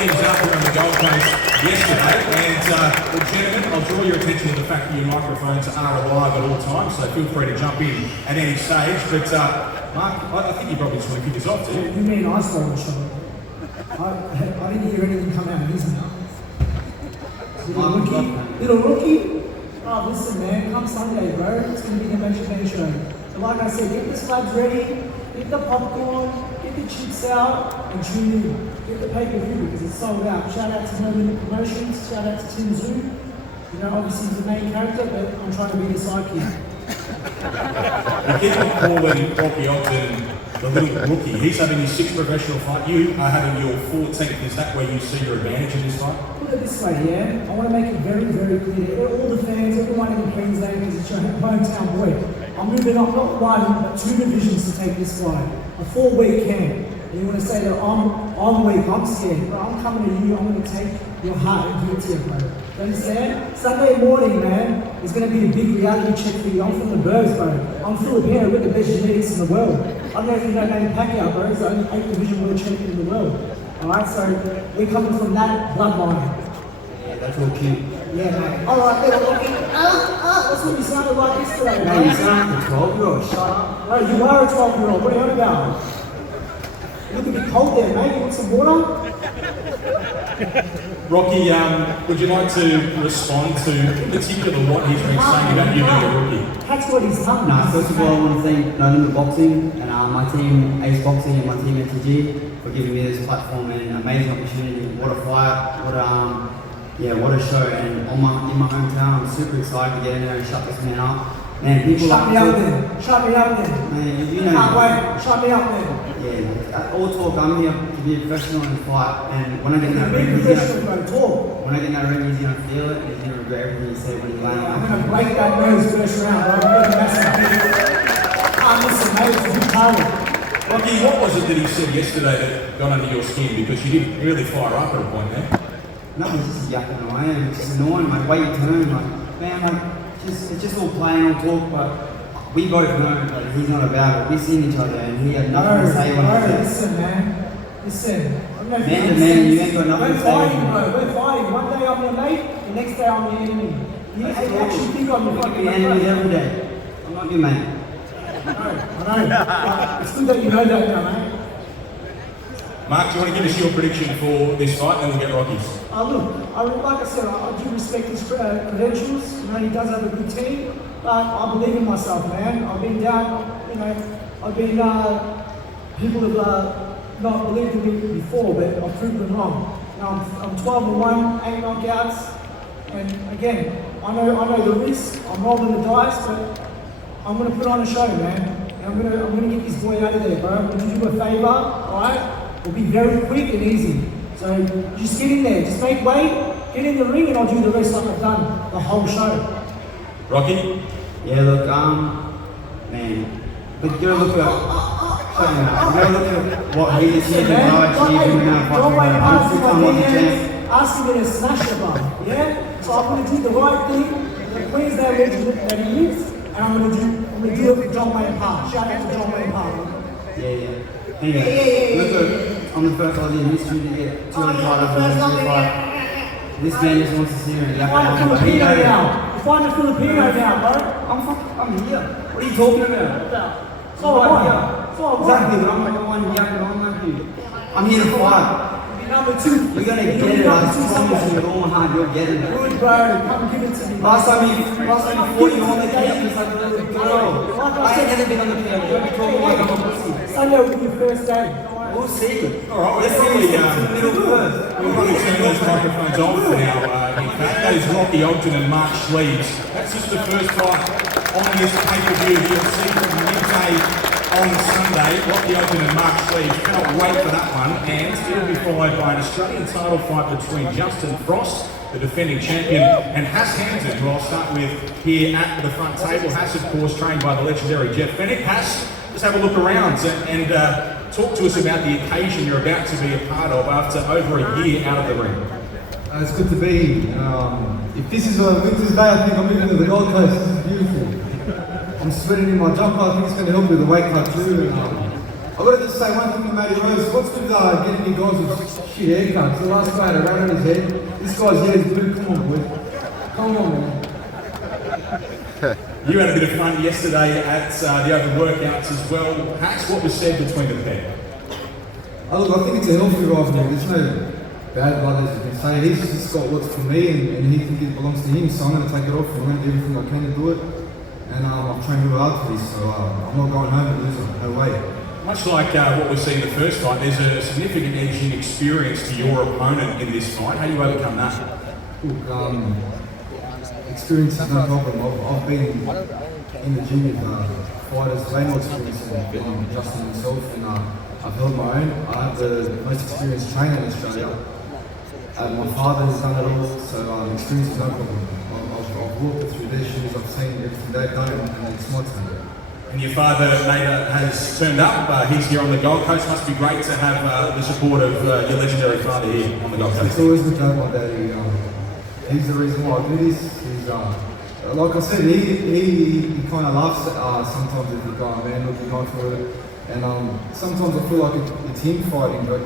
things up here on the Gold Coast yesterday, and well, gentlemen, I'll draw your attention to the fact that your microphones are alive at all times, so feel free to jump in at any stage. But Mark, I think you probably just want to kick us off, too. You mean I stole the shot? I didn't hear anything come out of his mouth. Little rookie. Oh, listen, man, come Sunday, bro. It's going to be the Magic Man show. So, like I said, get the slabs ready, get the popcorn, get the chips out, and tune in. Get the pay-per-view because it's sold out. Shout out to No Limit Promotions. Shout out to Tszyu. You know, obviously he's the main character, but I'm trying to be the sidekick. You keep on calling Rocky Ogden the little rookie. He's having his 6th professional fight. You are having your 14th. Is that where you see your advantage in this fight? Put it this way, yeah. I want to make it very, very clear to all the fans, everyone in Queensland, because it's your hometown boy. I'm moving up not 1, but 2 divisions to take this fight. A 4-week camp. And you want to say that I'm weak, I'm scared, but I'm coming to you, I'm going to take your heart and give it to you, bro. You understand? Sunday morning, man, is going to be a big reality check for you. I'm from the Birds, bro. I'm Filipino with the best genetics in the world. I don't know if you know Manny Pacquiao, bro. He's the only 8th division world champion in the world. Alright, so we're coming from that bloodline. Yeah, that's all cute. Yeah, man. Alright, little rookie. That's what you sounded like yesterday, man. You sound like a 12-year-old. Shut up. Bro, you are a 12-year-old. What are you on about? Look a bit cold there, mate. You want some water? Rocky, would you like to respond to, in particular, what he's been saying about you being a rookie? That's what he's done. No, first of all, I want to thank No Limit Boxing and my team, Ace Boxing, and my team, NTG, for giving me this platform and amazing opportunity. What a fight, what a show. And in my hometown, I'm super excited to get in there and shut this man up. Man, people Shut me up then. Shut me up then. Man, you know. Can't wait. Shut me up then. Yeah, all talk. I'm here to be a professional and fight. And when I get in that ring, when I get in that ring, he's gonna feel it. He's gonna regret everything he said when he landed. I'm gonna break that nose first round, bro. I'm gonna mess up. Listen, mate, it's a good target. Rocky, what was it that he said yesterday that got under your skin? Because you didn't really fire up at a point there. No, he's just yapping away. It's just annoying. Like, wait your turn. Like, man, like. It's just all playing, all talk, but we both know that he's not about it. We've seen each other and he had nothing to say when he said. Listen, man. Listen. Man to man, you ain't got nothing to say. We're fighting, bro. We're fighting. One day I'm your mate, the next day I'm your enemy. You actually think I'm your fucking enemy every day. I'm not your mate. I know. It's good that you know that now, mate. Mark, do you want to give us your prediction for this fight, and then we'll get Rocky's? Look, like I said, I do respect his credentials. You know, he does have a good team, but I believe in myself, man. I've been down, you know, people have not believed in me before, but I've proven them wrong. Now, I'm 12-1, 8 knockouts, and again, I know the risk. I'm rolling the dice, but I'm going to put on a show, man. And I'm going to get this boy out of there, bro. I'm going to do a favor, all right? It'll be very quick and easy. So just get in there, just make weight, get in the ring, and I'll do the rest like I've done the whole show. Rocky? Yeah, look, man, but you gotta look at what he achieved and how I achieved him and how Ask him to smash the bum, yeah? So I'm gonna do the right thing, the Queensland legend that he is, and I'm gonna do it for John Wayne Park. Shout out to John Wayne Park. Yeah. Anyway, look, I'm the first Aussie in history to get 200 fight. This man just wants to see me. Find a Filipino now. Find a Filipino now, bro. I'm here. What are you talking about? So what? Exactly, but I'm like the one yapping on like you. I'm here to fight. Number 2. You're gonna get it. I promise you with all my heart, you'll get it. Good, bro. Come give it to me. Last time you fought, you on the campus like a little girl. I ain't never been on the campus. You'll be talking like I'm a pussy. Sunday will be your first day. We'll see. Alright, let's see in the middle first. We'll probably turn those microphones off for now. In fact, that is Rocky Ogden and Mark Sleeves. That's just the first fight on this pay-per-view. You'll see from midday on Sunday. Rocky Ogden and Mark Sleeves. Cannot wait for that one. And it'll be followed by an Australian title fight between Justin Frost, the defending champion, and Hass Hampton, who I'll start with here at the front table. Hass, of course, trained by the legendary Jeff Fennick. Hass, just have a look around and talk to us about the occasion you're about to be a part of after over a year out of the ring. It's good to be. If this is a winter's day, I think I'm moving to the Gold Coast. This is beautiful. I'm sweating in my jumper. I think it's going to help with the weight cut too. And, I've got to just say one thing to Matty Rose. What's with getting me guys with shit haircuts? The last guy had a rat on his head. This guy's hair is blue. Come on, boy. Come on, man. You had a bit of fun yesterday at the open workouts as well. Hacks, what was said between the pair? Look, I think it's a healthy rivalry. There's no bad blood, as you can say. He's just got what's for me, and he thinks it belongs to him, so I'm going to take it off. I'm going to do everything I can to do it. And I've trained real hard for this, so I'm not going home and losing. No way. Much like what we see in the first fight, there's a significant edge in experience to your opponent in this fight. How do you overcome that? Look, experience is no problem. I've been in the gym with fighters way more experienced than Justin himself, and I've held my own. I have the most experienced trainer in Australia. My father has done it all, so experience is no problem. I've walked through their shoes, I've seen everything they've done, and it's my time. And your father, Nader, has turned up. He's here on the Gold Coast. Must be great to have the support of your legendary father here on the Gold Coast. It's always the joke, my daddy. He's the reason why I do this. He's, like I said, he kind of laughs sometimes if you go, man, look, you're going for it. And sometimes I feel like it's him fighting, but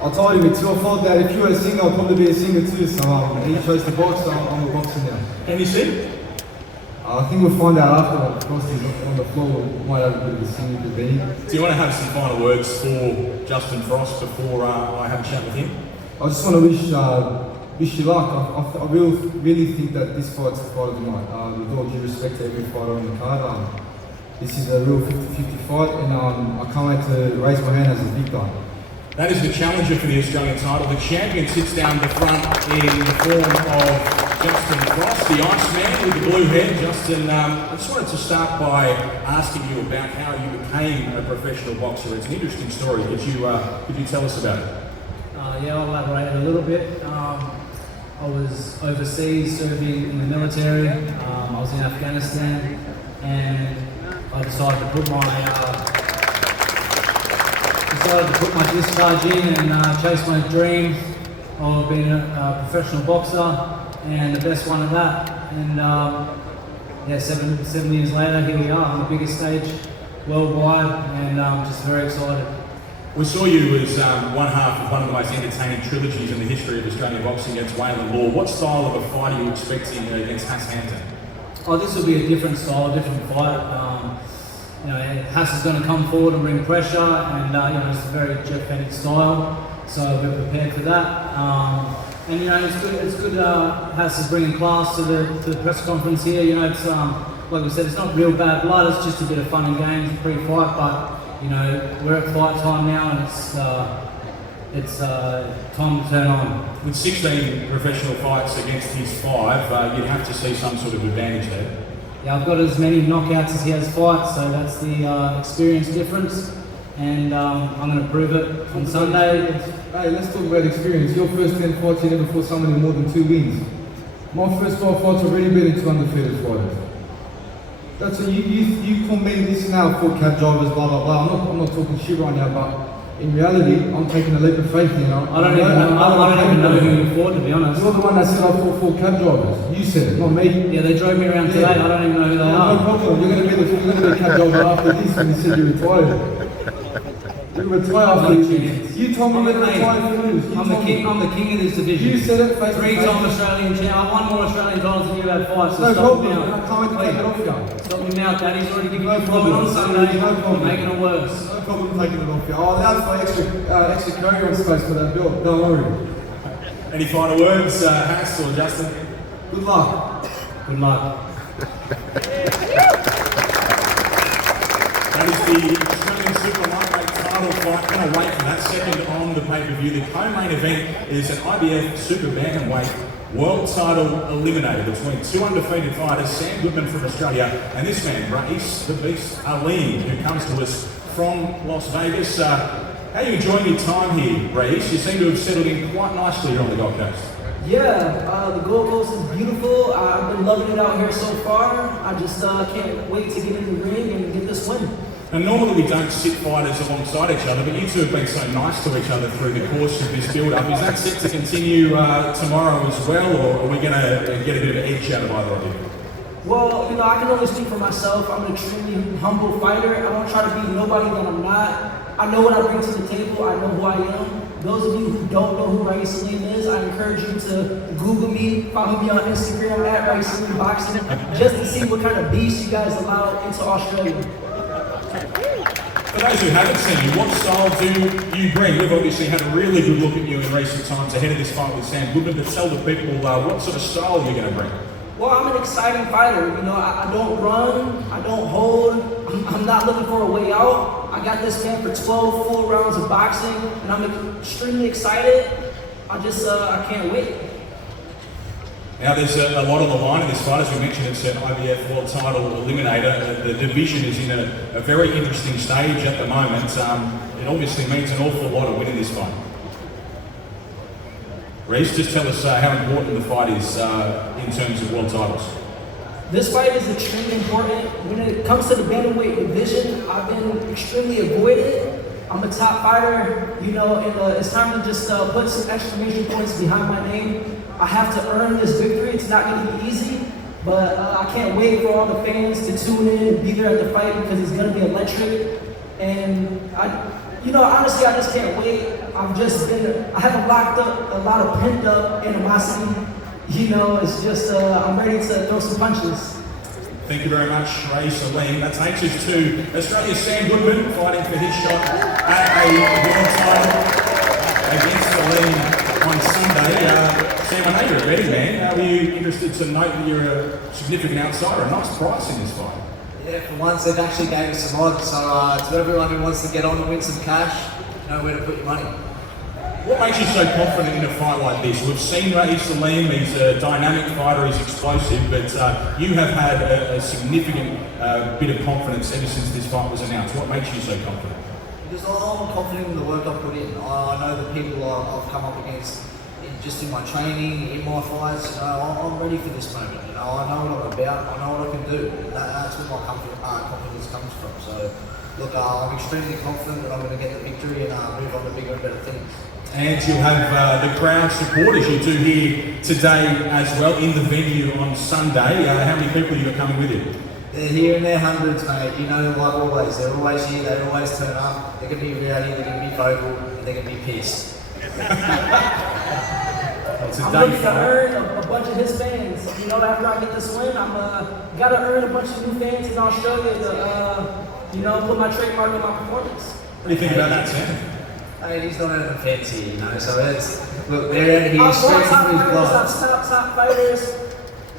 I told him it's your fault that if you were a singer, I'd probably be a singer too. So he chose to box, so I'm a boxer now. Can you sing? I think we'll find out after that. Of course, he's on the floor. We might have a bit of a singing with Benny. Do you want to have some final words for Justin Frost before I have a chat with him? I just want to wish you luck. I really think that this fight's the fight of the night. With all due respect to every fighter on the card, this is a real 50-50 fight, and I can't wait to raise my hand as a big guy. That is the challenger for the Australian title. The champion sits down the front in the form of Justin Frost, the Iceman with the blue head. Justin, I just wanted to start by asking you about how you became a professional boxer. It's an interesting story. Could you tell us about it? Yeah, I'll elaborate a little bit. I was overseas serving in the military. I was in Afghanistan, and I decided to put my discharge in and chase my dream of being a professional boxer, and the best one at that. And yeah, seven years later, here we are on the biggest stage worldwide, and I'm just very excited. We saw you as one half of one of the most entertaining trilogies in the history of Australian boxing against Waylon Law. What style of a fight are you expecting against Hass Hampton? Oh, this will be a different style, a different fight. You know, Hass is going to come forward and bring pressure, and you know, it's a very Jeff Bennett style, so we're prepared for that. And you know, it's good. Hass is bringing class to the press conference here. You know, it's like we said, it's not real bad blood. It's just a bit of fun and games pre-fight, but you know, we're at fight time now, and it's time to turn on. With 16 professional fights against his 5, you'd have to see some sort of advantage there. Yeah, I've got as many knockouts as he has fights, so that's the experience difference, and I'm going to prove it on Sunday. Hey, let's talk about experience. Your first 10 fights, you never fought someone in more than 2 wins. My first 5 fights, I've already been in 2 undefeated fighters. That's what you call me this now for cab drivers, blah blah blah. I'm not talking shit right now, but in reality, I'm taking a leap of faith. You know, I don't even know who you fought, to be honest. You're the one that said I fought 4 cab drivers. You said it, not me. Yeah, they drove me around today. I don't even know who they are. No problem. You're going to be a cab driver after this when you said you retired. You retire after this. You told me to retire if you lose. I'm the king of this division. You said it. 3-time Australian champ. I won more Australian titles than you had fights. So no stop problem. me now. I can't wait to take it off you. Stop me now. Daddy's already giving No you problem. on Sunday. No problem. You're making it worse. No problem taking it off you. I'll allow for extra carry-on space for that belt. Don't worry. Any final words, Hass or Justin? Good luck. Good luck. That is the Australian Super Lightweight title fight. Can't wait for that second on the pay-per-view. The co-main event is an IBF Super Bantamweight world title eliminator between 2 undefeated fighters, Sam Goodman from Australia and this man, Ra'eese the Beast Aleem, who comes to us from Las Vegas. How are you enjoying your time here, Ra'eese? You seem to have settled in quite nicely here on the Gold Coast. Yeah, the Gold Coast is beautiful. I've been loving it out here so far. I just can't wait to get in the ring and get this win. And normally we don't sit fighters alongside each other, but you two have been so nice to each other through the course of this build-up. Is that set to continue tomorrow as well, or are we going to get a bit of an edge out of either of you? Well, I can only speak for myself. I'm an extremely humble fighter. I don't try to be nobody that I'm not. I know what I bring to the table. I know who I am. Those of you who don't know who Ra'eese Aleem is, I encourage you to Google me, follow me on Instagram at Ra'eese Aleem Boxing, just to see what kind of beast you guys allow into Australia. For those who haven't seen you, what style do you bring? We've obviously had a really good look at you in recent times ahead of this fight with Sam Goodman, but tell the people what sort of style you're going to bring. Well, I'm an exciting fighter. I don't run, I don't hold, I'm not looking for a way out. I got this man for 12 full rounds of boxing, and I'm extremely excited. I can't wait. Now, there's a lot on the line in this fight. As we mentioned, it's an IBF World Title Eliminator. The division is in a very interesting stage at the moment. It obviously means an awful lot of winning this fight. Ra'eese, just tell us how important the fight is in terms of world titles. This fight is extremely important. When it comes to the bantamweight division, I've been extremely avoided. I'm a top fighter, and it's time to just put some exclamation points behind my name. I have to earn this victory. It's not going to be easy, but I can't wait for all the fans to tune in and be there at the fight because it's going to be electric. And honestly, I just can't wait. I have locked up a lot of pent up animosity. It's just, I'm ready to throw some punches. Thank you very much, Ra'eese Aleem. That takes us to Australia's Sam Goodman fighting for his shot at a world title against Aleem on Sunday. Sam, I know you're a betting man. Are you interested to note that you're a significant outsider? A nice price in this fight. Yeah, for once they've actually gave us some odds, so to everyone who wants to get on and win some cash, know where to put your money. What makes you so confident in a fight like this? We've seen Ra'eese Aleem, he's a dynamic fighter, he's explosive, but you have had a significant bit of confidence ever since this fight was announced. What makes you so confident? Because I'm confident in the work I've put in. I know the people I've come up against just in my training, in my fights. I'm ready for this moment. I know what I'm about, I know what I can do. That's where my confidence comes from. So, look, I'm extremely confident that I'm going to get the victory and move on to bigger and better things. And you'll have the crowd support, as you do here today as well, in the venue on Sunday. How many people have you got coming with you? They're here in their hundreds, mate. Like always. They're always here, they always turn up. They're going to be rowdy, they're going to be vocal, and they're going to be pissed. I'm looking to earn a bunch of his fans. After I get this win, I'm got to earn a bunch of new fans in Australia to, put my trademark on my performance. What do you think about that, Sam? He's not anything fancy, so look, they're out here I've fought screaming top for his fighters, blood. I've stopped top fighters.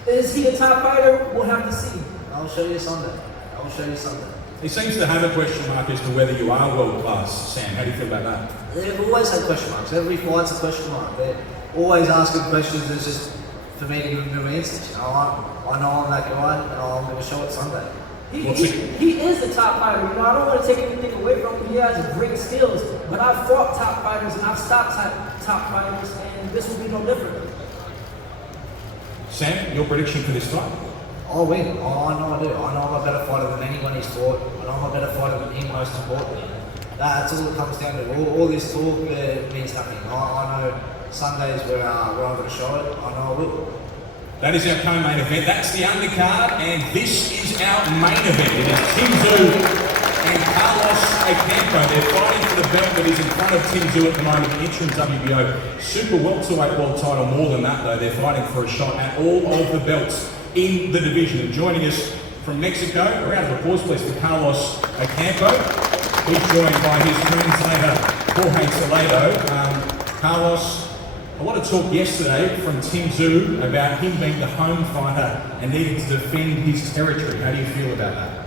Is he a top fighter? We'll have to see. I'll show you Sunday. He seems to have a question mark as to whether you are world class, Sam. How do you feel about that? They've always had question marks. Every fight's a question mark. They're always asking questions. It's just for me to give them new answers. I know I'm that guy, and I'm going to show it Sunday. He is the top fighter. I don't want to take anything away from him. He has great skills, but I've fought top fighters and I've stopped top fighters, and this will be no different. Sam, your prediction for this fight? I'll win. I know I do. I know I'm a better fighter than anyone he's fought. I know I'm a better fighter than him, most importantly. That's all it comes down to. All this talk means nothing. I know Sunday is where I'm going to show it. I know I will. That is our co-main event. That's the undercard, and this is our main event. It is Tszyu and Carlos Ocampo. They're fighting for the belt that is in front of Tszyu at the moment, the interim WBO Super Welterweight world title. More than that, though, they're fighting for a shot at all of the belts in the division. And joining us from Mexico, a round of applause, please, for Carlos Ocampo. He's joined by his translator, Jorge Toledo. Carlos, a lot of talk yesterday from Tszyu about him being the home fighter and needing to defend his territory. How do you feel about that?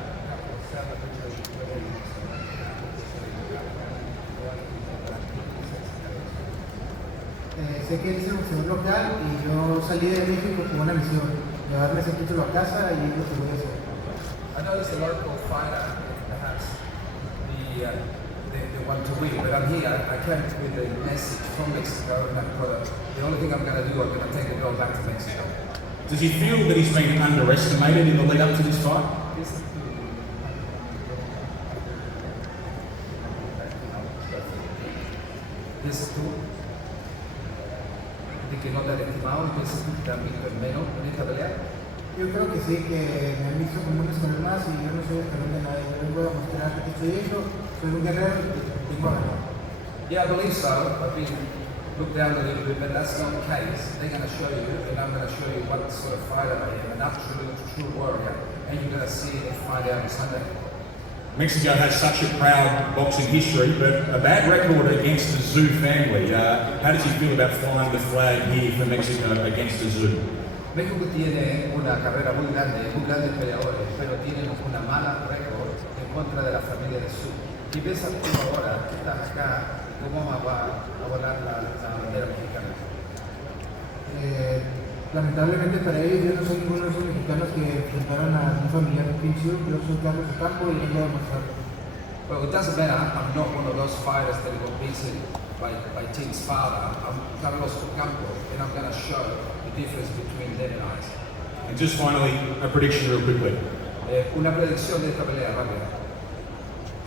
Sé que es el boxeador local y yo salí de México con una misión, llevarme ese título a casa y es lo que voy a hacer. I know it's a local fighter, perhaps they want to win, but I'm here. I came with a message from Mexico, and the only thing I'm going to do, I'm going to take the belt back to Mexico. Does he feel that he's been underestimated in the lead up to this fight? ¿Piensas tú de que no te han estimado? ¿Piensas tú que te han visto en menos en esta pelea? Yo creo que sí, que me han visto como un escalón más y yo no soy escalón de nadie. Yo vengo a mostrar que estoy hecho, soy un guerrero y tengo a ganar. Yeah, I believe so. I've been looked down a little bit, but that's not the case. They're going to show you, and I'm going to show you what sort of fighter I am, an absolute true warrior, and you're going to see it and find out on Sunday. Mexico has such a proud boxing history, but a bad record against the Tszyu family. How does he feel about flying the flag here for Mexico against the Tszyu? México tiene una carrera muy grandes peleadores, pero tienen una mala récord en contra de la familia de Tszyu. Y ves tú ahora que estás acá, ¿cómo va a volar la bandera mexicana? Lamentablemente para ellos, yo no soy ninguno de esos mexicanos que enfrentaron a un familiar de Tszyu. Yo soy Carlos Ocampo y vengo a demostrarlo. Well, it doesn't matter. I'm not one of those fighters that got beaten by Tim's father. I'm Carlos Ocampo, and I'm going to show the difference between them and I. And just finally, a prediction real quickly. Una predicción de esta pelea rápida.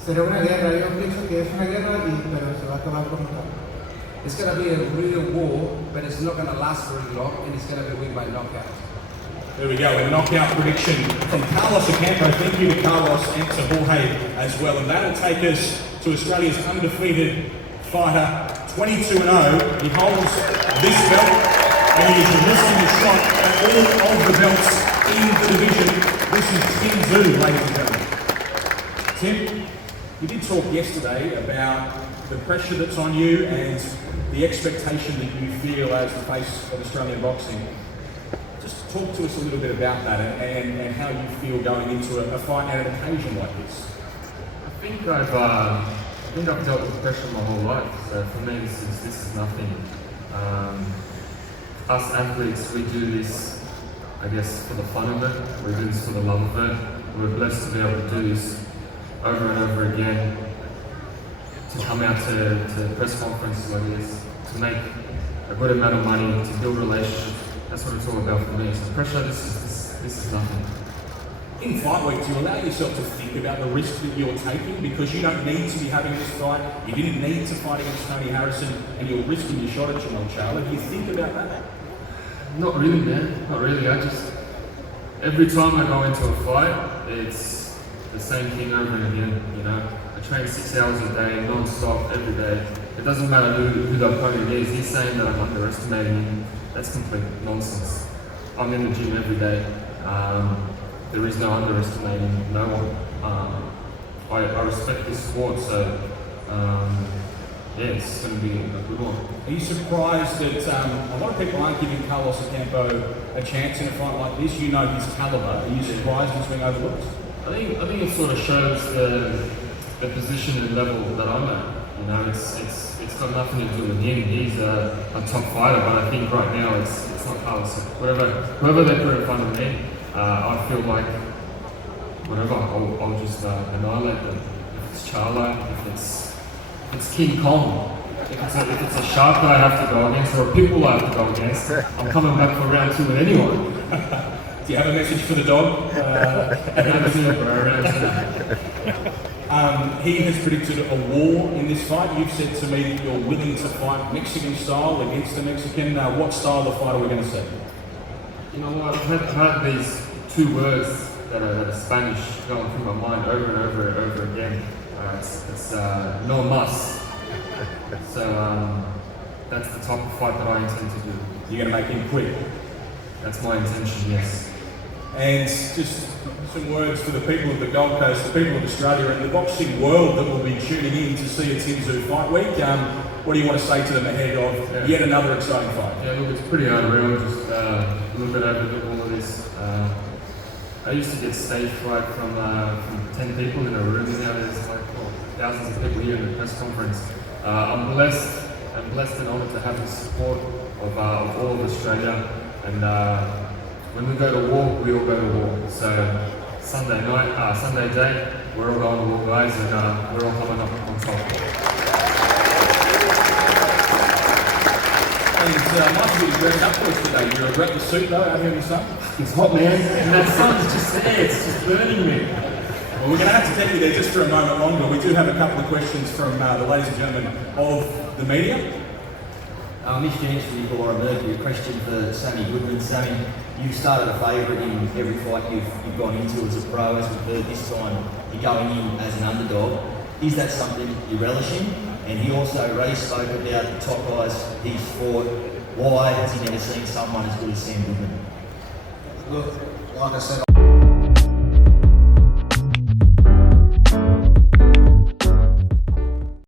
Será una guerra, yo pienso que es una guerra, pero se va a acabar por notar. It's going to be a real war, but it's not going to last very long, and it's going to be won by knockout. There we go, a knockout prediction from Carlos Ocampo. Thank you to Carlos and to Jorge as well. And that'll take us to Australia's undefeated fighter, 22-0. He holds this belt, and he is missing the shot at all of the belts in the division. This is Tszyu, ladies and gentlemen. Tim, you did talk yesterday about the pressure that's on you and the expectation that you feel as the face of Australian boxing. Just talk to us a little bit about that and how you feel going into a fight at an occasion like this. I think I've dealt with pressure my whole life. So for me, this is nothing. Us athletes, we do this, I guess, for the fun of it. We do this for the love of it. We're blessed to be able to do this over and over again. To come out to press conferences like this, to make a good amount of money, to build relationships. That's what it's all about for me. So pressure, this is nothing. In fight week, do you allow yourself to think about the risk that you're taking? Because you don't need to be having this fight. You didn't need to fight against Tony Harrison, and you're risking your shot at Jamal Charlo. Do you think about that? Not really, man. Not really. Every time I go into a fight, it's the same thing over and again, you know. I train 6 hours a day, non-stop, every day. It doesn't matter who the opponent is. He's saying that I'm underestimating him. That's complete nonsense. I'm in the gym every day. There is no underestimating no one. I respect this sport, so yeah, it's going to be a good one. Are you surprised that a lot of people aren't giving Carlos Ocampo a chance in a fight like this? You know his caliber. Are you surprised he's being overlooked? I think it sort of shows the position and level that I'm at. You know, it's got nothing to do with him. He's a top fighter, but I think right now it's not Carlos. Whoever they put in front of me, I feel like whatever, I'll just annihilate them. If it's Charlo, if it's King Kong, if it's a shark that I have to go against or a pit bull I have to go against, I'm coming back for round 2 with anyone. Do you have a message for the dog? He has predicted a war in this fight. You've said to me that you're willing to fight Mexican style against the Mexican. What style of fight are we going to see? You know what, I've had these 2 words that are Spanish going through my mind over and over again. It's no mas. So that's the type of fight that I intend to do. You're going to make him quit? That's my intention, yes. And just some words for the people of the Gold Coast, the people of Australia and the boxing world that will be tuning in to see a Tszyu fight week. What do you want to say to them ahead of yet another exciting fight? Yeah, look, it's pretty unreal, just a little bit over all of this. I used to get stage fright from 10 people in a room. Now there's like thousands of people here in the press conference. I'm blessed and honoured to have the support of all of Australia. And when we go to war, we all go to war. So Sunday day, we're all going to war, guys, and we're all coming up on top. And nice of you to dress up for us today. You regret the suit though, out here in the sun? It's hot, man, and that sun's just there, it's just burning me. Well, we're going to have to take you there just for a moment longer. We do have a couple of questions from the ladies and gentlemen of the media. Miss James from Laura Mercury, a question for Sammy Goodman. Sammy, you started a favourite in every fight you've gone into as a pro, as we've heard this time, you're going in as an underdog. Is that something you relish in? And he also, Ra'eese spoke about the top guys he's fought. Why has he never seen someone as good as Sam Goodman? Look, like I said,